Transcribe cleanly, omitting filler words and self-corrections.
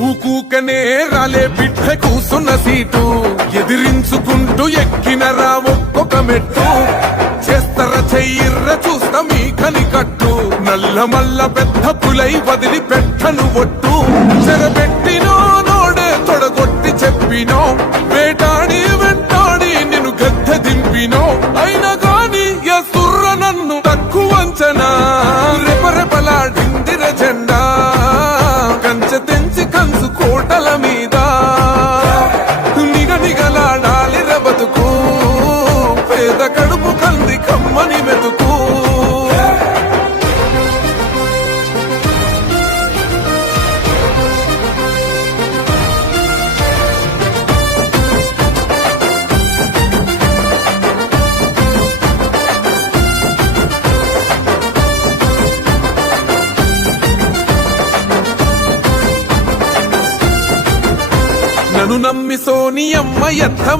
ఊకూకనే రాలే బిడ్డ కూసున్న సీటు ఎదిరించుకుంటూ ఎక్కినరా ఒక్కొక్క మెట్టు చేస్తర చెయ్యిర్ర చూస్తా మీ కనికట్టు నల్ల మల్ల పెద్ద పులై వదిలి పెట్టను ఒట్టు చెరబెట్టినో నోడే తొడగొట్టి చెప్పినో వేటాడి వెంటాడి నిన్ను గద్దె దింపినో అయినా గాని ఎసుర్ర నన్ను తక్కువ అంచనా రెపరెపలాడిందిర జెండా కంచె తెంచి కంచు కోటల మీద నిగనిగలాడాలిర బతుకు పేద కడుపు కంది కమ్మని మెతుకు నన్ను నమ్మి సోనియమ్మ ఎత్తమ్మ